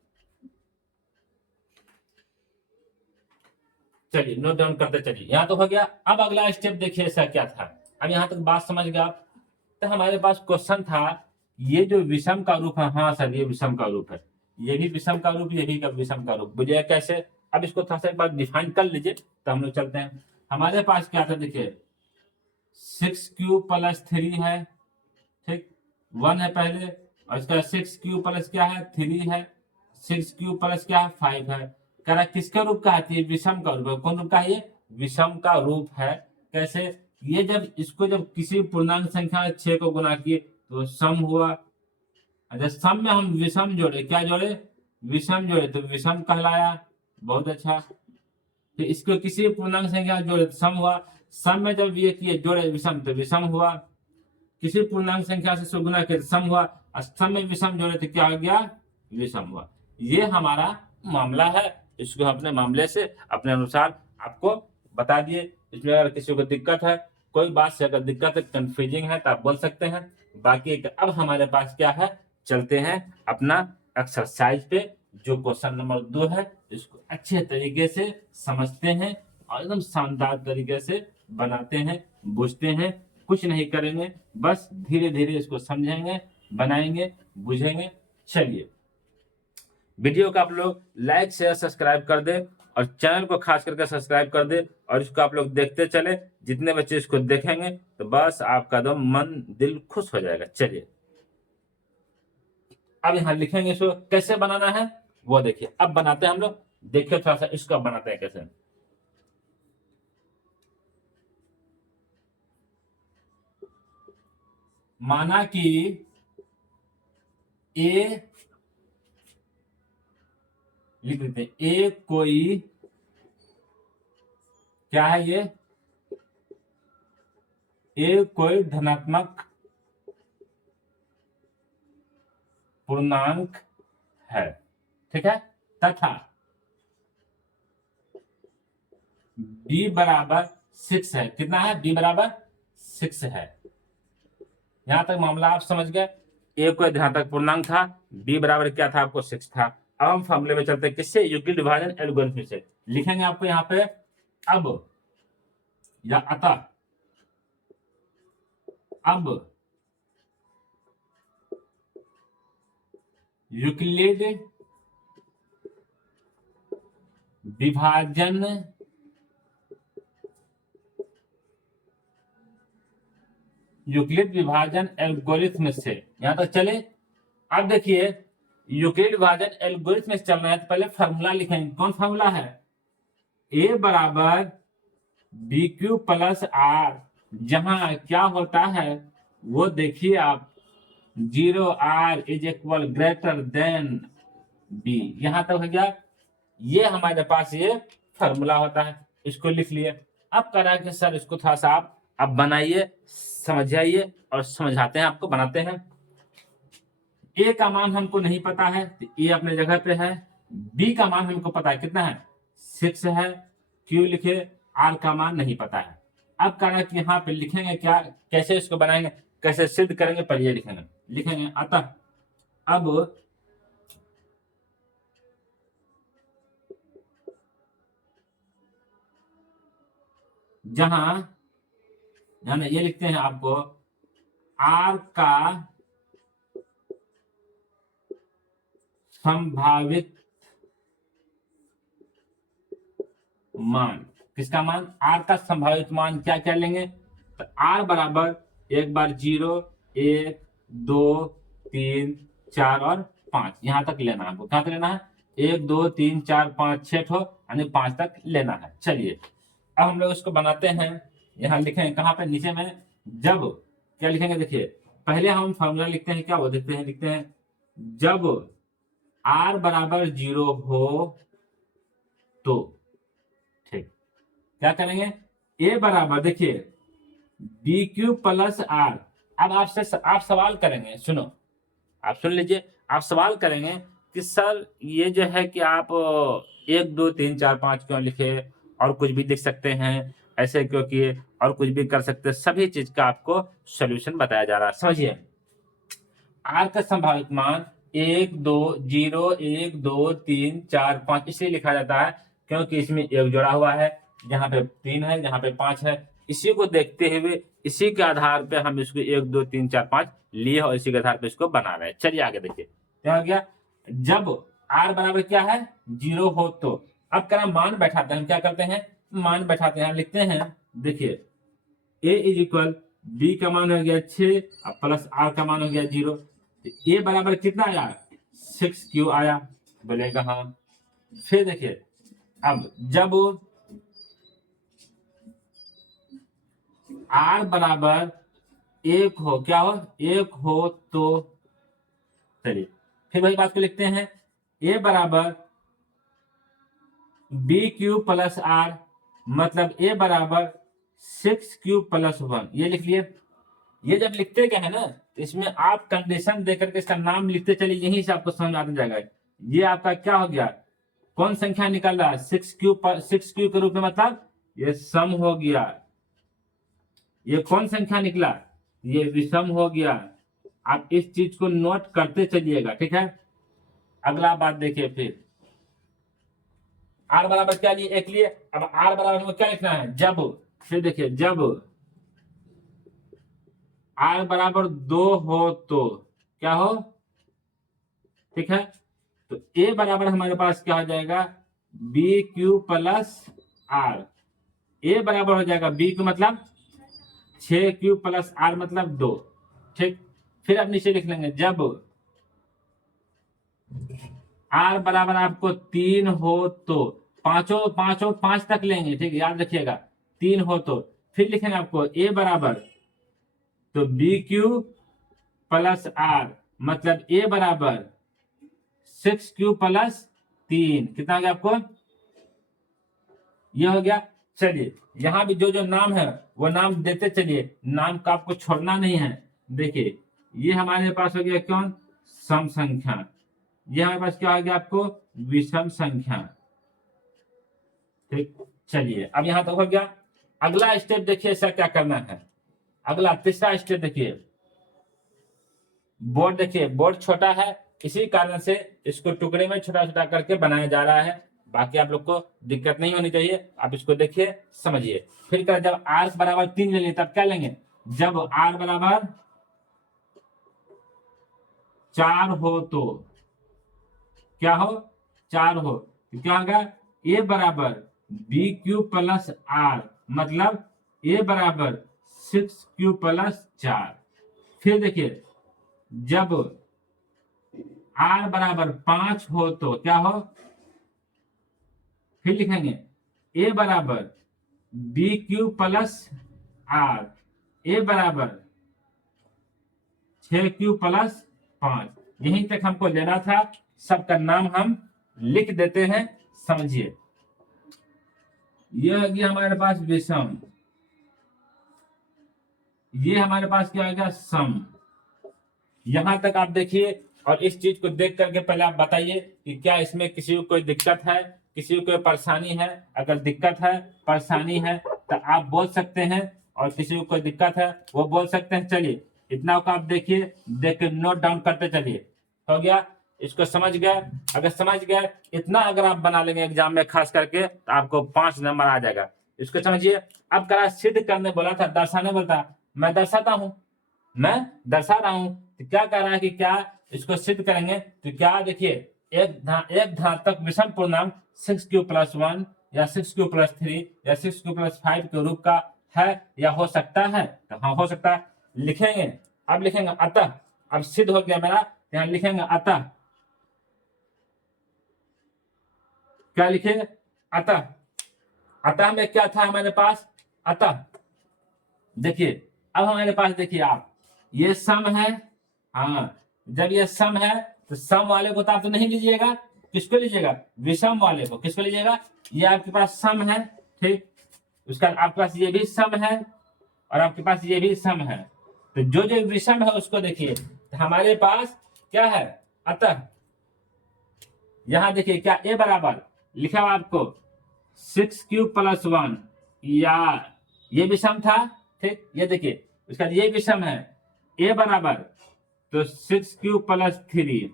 चलिए नोट डाउन करते चलिए। यहाँ तो हो गया। अब अगला स्टेप देखिए ऐसा क्या था। अब यहाँ तक बात समझ गए आप। तो हमारे पास क्वेश्चन था, ये जो विषम का रूप है, हाँ सर ये विषम का रूप है, ये भी विषम का रूप, ये भी विषम का रूप, बुझे कैसे। अब इसको थोड़ा सा एक बार डिफाइन कर लीजिए तो हम लोग चलते हैं। हमारे पास क्या था, देखिए 6 क्यूब + 3 है, ठीक, 1 है पहले और इसका 6 क्यूब प्लस क्या है, 3 है, 6 क्यूब प्लस क्या है, 5 है। कह रहा है किसका रूप का है, ये विषम का रूप है। कौन रूप का है, ये विषम का रूप है। कैसे, ये जब इसको जब किसी पूर्णांक संख्या 6 को गुना किए तो सम हुआ। अच्छा, सम में हम विषम जोड़े, क्या जोड़े, विषम जोड़े तो विषम कहलाया। बहुत अच्छा। फिर इसको किसी पूर्णांक संख्या जोड़े तो सम हुआ। सम में जब ये किए जोड़े विषम तो विषम हुआ। किसी पूर्णांक संख्या से इसको गुना किया सम हुआ, सम में विषम जोड़े तो क्या हो गया, विषम हुआ। ये हमारा मामला है, इसको अपने मामले से अपने अनुसार आपको बता दिए। इसमें अगर किसी को दिक्कत है, कोई बात से अगर दिक्कत है, कंफ्यूजिंग है तो आप बोल सकते हैं। बाकी अब हमारे पास क्या है, चलते हैं अपना एक्सरसाइज पे। जो क्वेश्चन नंबर 2 है इसको अच्छे तरीके से समझते हैं और एकदम शानदार तरीके से बनाते हैं, बुझते हैं। कुछ नहीं करेंगे, बस धीरे धीरे इसको समझेंगे, बनाएंगे, बुझेंगे। चलिए, वीडियो को आप लोग लाइक शेयर सब्सक्राइब कर दे और चैनल को खास करके सब्सक्राइब कर दे और इसको आप लोग देखते चले। जितने बच्चे इसको देखेंगे तो बस आपका एकदम मन दिल खुश हो जाएगा। चलिए, अब यहां लिखेंगे इसको कैसे बनाना है वो देखिए। अब बनाते हैं हम लोग, देखिए थोड़ा सा इसको बनाते हैं कैसे। माना कि ए, लिख देते हैं, ए कोई क्या है, ये कोई धनात्मक पूर्णांक है, ठीक है, तथा b बराबर 6 है। कितना है, b बराबर 6 है। यहां तक मामला आप समझ गए। ए कोई धनात्मक पूर्णांक था, b बराबर क्या था, आपको 6 था। अब हम फॉर्मूले में चलते हैं, किससे, युक्लिड विभाजन एल्गोरिथम से। लिखेंगे आपको यहाँ पे अब या अतः, अब यूक्लिड विभाजन एल्गोरिथम से, यहां तक चले। अब देखिए, यूक्लिड विभाजन एल्गोरिथम से चलना है तो पहले फॉर्मूला लिखेंगे। कौन फॉर्मूला है, ए बराबर बी क्यू प्लस आर, जहां क्या होता है वो देखिए आप, 0r is equal greater than B. यहां तक हो गया। ये हमारे पास ये फॉर्मूला होता है, इसको लिख लिए। अब करा कि सर इसको थोड़ा सा आप अब बनाइए, समझाइए और समझाते हैं आपको, बनाते हैं। ए का मान हमको नहीं पता है तो ए अपने जगह पे है। बी का मान हमको पता है, कितना है, 6 है। क्यू लिखे, आर का मान नहीं पता है। अब कहा कि यहाँ पे लिखेंगे क्या, कैसे इसको बनाएंगे, कैसे सिद्ध करेंगे, पर ये लिखेंगे अतः अब जहां ये लिखते हैं आपको, आर का संभावित मान, किसका मान, आर का संभावित मान क्या क्या लेंगे, तो आर बराबर एक बार 0, 1, 2, 3, 4 और 5, यहां तक लेना है हमको। कहां तक लेना है, 1, 2, 3, 4, 5, 6 ठो यानी 5 तक लेना है। चलिए, अब हम लोग इसको बनाते हैं। यहां लिखेंगे कहां पे, नीचे में। जब क्या लिखेंगे, देखिए पहले हम फॉर्मूला लिखते हैं, क्या वो देखते हैं, लिखते हैं जब आर बराबर 0 हो तो, ठीक, क्या करेंगे, ए बराबर देखिए बी क्यू प्लस आर। अब आपसे आप सवाल करेंगे, सुनो, आप सुन लीजिए। आप सवाल करेंगे कि सर ये जो है कि आप 1, 2, 3, 4, 5 क्यों लिखे, और कुछ भी लिख सकते हैं, ऐसे क्यों किए, और कुछ भी कर सकते हैं। सभी चीज का आपको सॉल्यूशन बताया जा रहा है, समझिए। आर का संभावित मान 1, 2, 0, 1, 2, 3, 4, 5 इसलिए लिखा जाता है क्योंकि इसमें एक जोड़ा हुआ है, यहाँ पे 3 है, यहाँ पे 5 है। इसी को देखते हुए, इसी के आधार पे हम इसको 1, 2, 3, 4, 5 लिए और इसी के आधार पे इसको बना रहे हैं। चलिए आगे देखिए क्या हो गया। जब आर बराबर क्या है, 0 हो तो, अब क्या मान बैठाते हैं, हम क्या करते हैं, मान बैठाते हैं, लिखते हैं, देखिए ए इज इक्वल बी का मान हो गया 6 प्लस आर का मान हो गया 0। ए बराबर कितना आया, 6 क्यू आया, बोलेगा हाँ। फिर देखिए, अब जब आर बराबर 1 हो, क्या हो, 1 हो तो, चलिए फिर वही बात को लिखते हैं, ए बराबर बी क्यू प्लस आर, मतलब ए बराबर 6 क्यू प्लस 1, ये लिख लिए। ये जब लिखते क्या है ना, तो इसमें आप कंडीशन देकर के इसका नाम लिखते चलिए, यहीं से आपको समझ आता जाएगा। ये आपका क्या हो गया, कौन संख्या निकल रहा है, 6 क्यूब के रूप में, मतलब ये सम हो गया। ये कौन संख्या निकला, ये विषम हो गया। आप इस चीज को नोट करते चलिएगा, ठीक है। अगला बात देखिए, फिर आर बराबर क्या लिए, एक लिए। अब आर बराबर हमें क्या लिखना है, जब, फिर देखिए जब आर बराबर 2 हो तो क्या हो, ठीक है। तो ए बराबर हमारे पास क्या हो जाएगा, बी क्यू प्लस आर। ए बराबर हो जाएगा बी क्यू मतलब 6 क्यू प्लस आर मतलब 2, ठीक। फिर अब नीचे लिख लेंगे, जब आर बराबर आपको 3 हो तो, पांचों पांचों 5 तक लेंगे, ठीक, याद रखिएगा, 3 हो तो। फिर लिखेंगे आपको ए बराबर, तो बी क्यू प्लस आर मतलब ए बराबर 6 क्यू प्लस 3, कितना हो गया आपको, ये हो गया। चलिए यहां भी जो जो नाम है वो नाम देते चलिए, नाम का आपको छोड़ना नहीं है। देखिए ये हमारे पास हो गया कौन, सम संख्या। ये हमारे पास क्या हो गया आपको, विषम संख्या, ठीक। चलिए अब यहां तक हो गया। अगला स्टेप देखिए इसका क्या करना है। अगला तीसरा स्टेप देखिए, बोर्ड देखिए, बोर्ड छोटा है, इसी कारण से इसको टुकड़े में छोटा छोटा करके बनाया जा रहा है। बाकी आप लोग को दिक्कत नहीं होनी चाहिए, आप इसको देखिए समझिए। फिर कर, जब आर बराबर 3 ले लेंगे तब क्या लेंगे, जब आर बराबर 4 हो तो क्या हो, 4 हो तो क्या होगा, ए बराबर बी क्यू प्लस आर मतलब ए बराबर 6 क्यू प्लस 4। फिर देखिए जब आर बराबर 5 हो तो क्या हो, फिर लिखेंगे ए बराबर बी क्यू प्लस आर, ए बराबर 6 क्यू प्लस 5। यहीं तक हमको लेना था, सबका नाम हम लिख देते हैं, समझिए। यह गया हमारे पास विषम, ये हमारे पास क्या हो गया, सम। यहां तक आप देखिए, और इस चीज को देख करके पहले आप बताइए कि क्या इसमें किसी को कोई दिक्कत है, किसी को कोई परेशानी है। अगर दिक्कत है, परेशानी है तो आप बोल सकते हैं, और किसी को कोई दिक्कत है वो बोल सकते हैं। चलिए इतना को आप देखिए, देख के नोट डाउन करते चलिए। हो गया, इसको समझ गए, अगर समझ गए इतना अगर आप बना लेंगे एग्जाम में खास करके, तो आपको 5 नंबर आ जाएगा। इसको समझिए। अब करा सिद्ध करने बोला था, दर्शाने बोलता, मैं दर्शाता हूं, मैं दर्शा रहा हूं। तो क्या कह रहा है कि क्या इसको सिद्ध करेंगे, तो क्या देखिए, एक धनात्मक विषम पूर्णांक 6 क्यू प्लस 1 या 6 क्यू प्लस 3 या 6 क्यू प्लस 5 के रूप का है या हो सकता है, तो हाँ हो सकता है, लिखेंगे। अब लिखेंगे अतः, अब सिद्ध हो गया मेरा, यहां लिखेंगे अतः, क्या लिखेंगे, अतः। अतः में क्या था हमारे पास, अतः देखिए, अब हमारे पास देखिए आप, ये सम है, हाँ, जब ये सम है तो सम वाले को तो आप तो नहीं लीजिएगा, किसको लीजिएगा, विषम वाले को। किसको लीजिएगा, ये आपके पास सम है, ठीक, उसका आपके पास ये भी सम है, और आपके पास ये भी सम है। तो जो जो विषम है उसको देखिए, तो हमारे पास क्या है, अतः यहां देखिए क्या, ए बराबर लिखा हुआ आपको 6 क्यू प्लस 1, या ये विषम था, ठीक, ये देखिए उसका ये विषम है, ए बराबर तो 6 क्यू प्लस 3,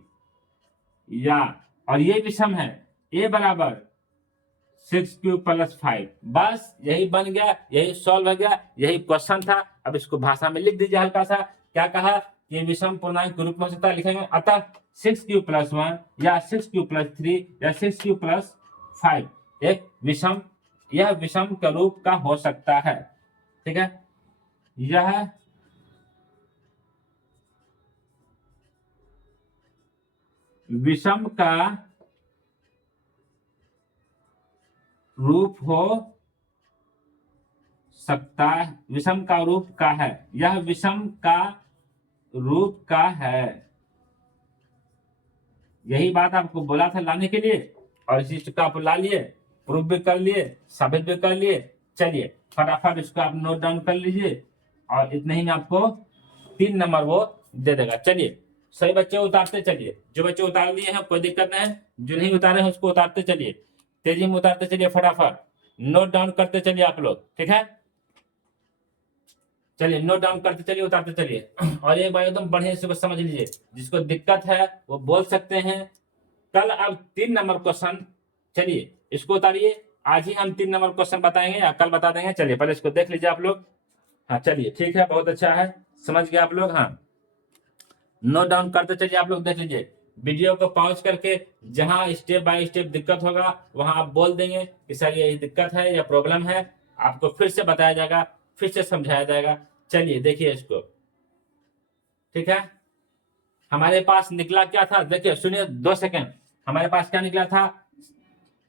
या और ये विषम है, ए बराबर 6 क्यू प्लस 5। बस यही बन गया, यही सॉल्व हो गया, यही क्वेश्चन था। अब इसको भाषा में लिख दीजिए हल्का सा, क्या कहा, ये विषम पूर्णांक के रूप में हो सकता है, लिखेंगे अतः 6 क्यू प्लस 1 या 6 क्यू प्लस 3 या 6 क्यू प्लस 5 एक विषम, यह विषम के रूप का हो सकता है, ठीक है। यह विषम का रूप हो सकता है, विषम का रूप का है, यह विषम का रूप का है। यही बात आपको बोला था लाने के लिए, और इसी चीज को आप ला लिए, प्रूफ भी कर लिए, साबित भी कर लिए। चलिए फटाफट इसको आप नोट डाउन कर लीजिए, और इतने ही में आपको 3 नंबर वो दे देगा। चलिए सही बच्चे उतारते चलिए, जो बच्चे उतार लिए हैं कोई दिक्कत नहीं है, जो नहीं उतारे हैं उसको उतारते चलिए, तेजी में उतारते चलिए, फटाफट नोट डाउन करते चलिए आप लोग, ठीक है। चलिए नोट डाउन करते चलिए, उतारते चलिए, और एक बार एकदम बढ़िया से समझ लीजिए, जिसको दिक्कत है वो बोल सकते हैं। कल अब 3 नंबर क्वेश्चन, चलिए इसको उतारिए, आज ही हम 3 नंबर क्वेश्चन बताएंगे या कल बता देंगे। चलिए पहले इसको देख लीजिए आप लोग। हाँ चलिए ठीक है, बहुत अच्छा है, समझ गए आप लोग। हाँ नोट डाउन करते चलिए आप लोग, देख लीजिए, वीडियो को पॉज करके जहां स्टेप बाय स्टेप दिक्कत होगा वहां आप बोल देंगे कि सर ये दिक्कत है या प्रॉब्लम है, आपको फिर से बताया जाएगा, फिर से समझाया जाएगा। चलिए देखिए इसको, ठीक है। हमारे पास निकला क्या था, देखिए सुनिए 2 सेकेंड, हमारे पास क्या निकला था,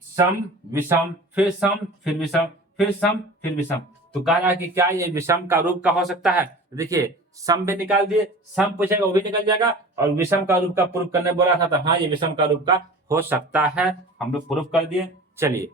सम विषम फिर सम फिर विषम फिर सम फिर विषम। तो कह रहा है कि क्या ये विषम का रूप का हो सकता है। देखिए सम भी निकाल दिए, सम पूछेगा वो भी निकल जाएगा, और विषम का रूप का प्रूफ करने बोला था, तो हाँ ये विषम का रूप का हो सकता है, हम लोग प्रूफ कर दिए। चलिए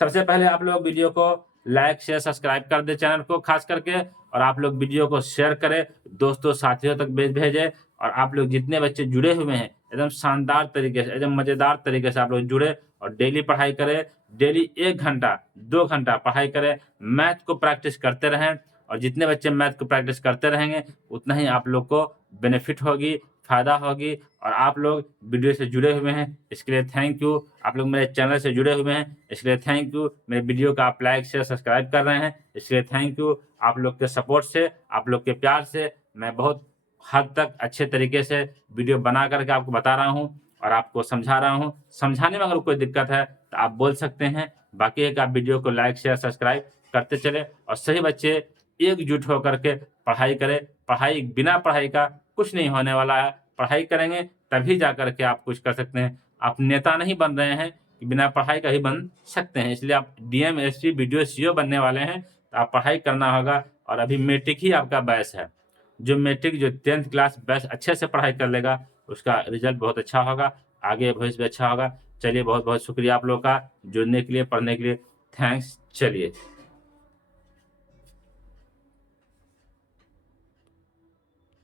सबसे पहले आप लोग वीडियो को लाइक शेयर सब्सक्राइब कर दे चैनल को खास करके, और आप लोग वीडियो को शेयर करें, दोस्तों साथियों तक भेजें, और आप लोग जितने बच्चे जुड़े हुए हैं एकदम शानदार तरीके से, एकदम मजेदार तरीके से आप लोग जुड़े और डेली पढ़ाई करें, डेली 1 घंटा 2 घंटा पढ़ाई करें, मैथ को प्रैक्टिस करते रहें, और जितने बच्चे मैथ को प्रैक्टिस करते रहेंगे उतना ही आप लोग को बेनिफिट होगी, फायदा होगी, और आप लोग वीडियो से जुड़े हुए हैं इसके लिए थैंक यू। आप लोग मेरे चैनल से जुड़े हुए हैं इसके लिए थैंक यू। मेरे वीडियो का आप लाइक शेयर सब्सक्राइब कर रहे हैं इसके लिए थैंक यू। आप लोग के सपोर्ट से, आप लोग के प्यार से मैं बहुत हद तक अच्छे तरीके से वीडियो बना करके आपको बता रहा हूँ और आपको समझा रहा हूँ। समझाने में अगर कोई दिक्कत है तो आप बोल सकते हैं, बाकी एक आप वीडियो को लाइक शेयर सब्सक्राइब करते चले, और सही बच्चे एकजुट होकर के पढ़ाई करें। पढ़ाई, बिना पढ़ाई का कुछ नहीं होने वाला है, पढ़ाई करेंगे तभी जा करके आप कुछ कर सकते हैं। आप नेता नहीं बन रहे हैं कि बिना पढ़ाई का ही बन सकते हैं, इसलिए आप डीएम एसपी वीडियो सीओ बनने वाले हैं तो आप पढ़ाई करना होगा। और अभी मैट्रिक ही आपका बैच है, जो मैट्रिक जो 10th क्लास बैच अच्छे से पढ़ाई कर लेगा उसका रिजल्ट बहुत अच्छा होगा, आगे भविष्य भी अच्छा होगा। चलिए बहुत बहुत शुक्रिया आप लोग का जुड़ने के लिए, पढ़ने के लिए, थैंक्स। चलिए।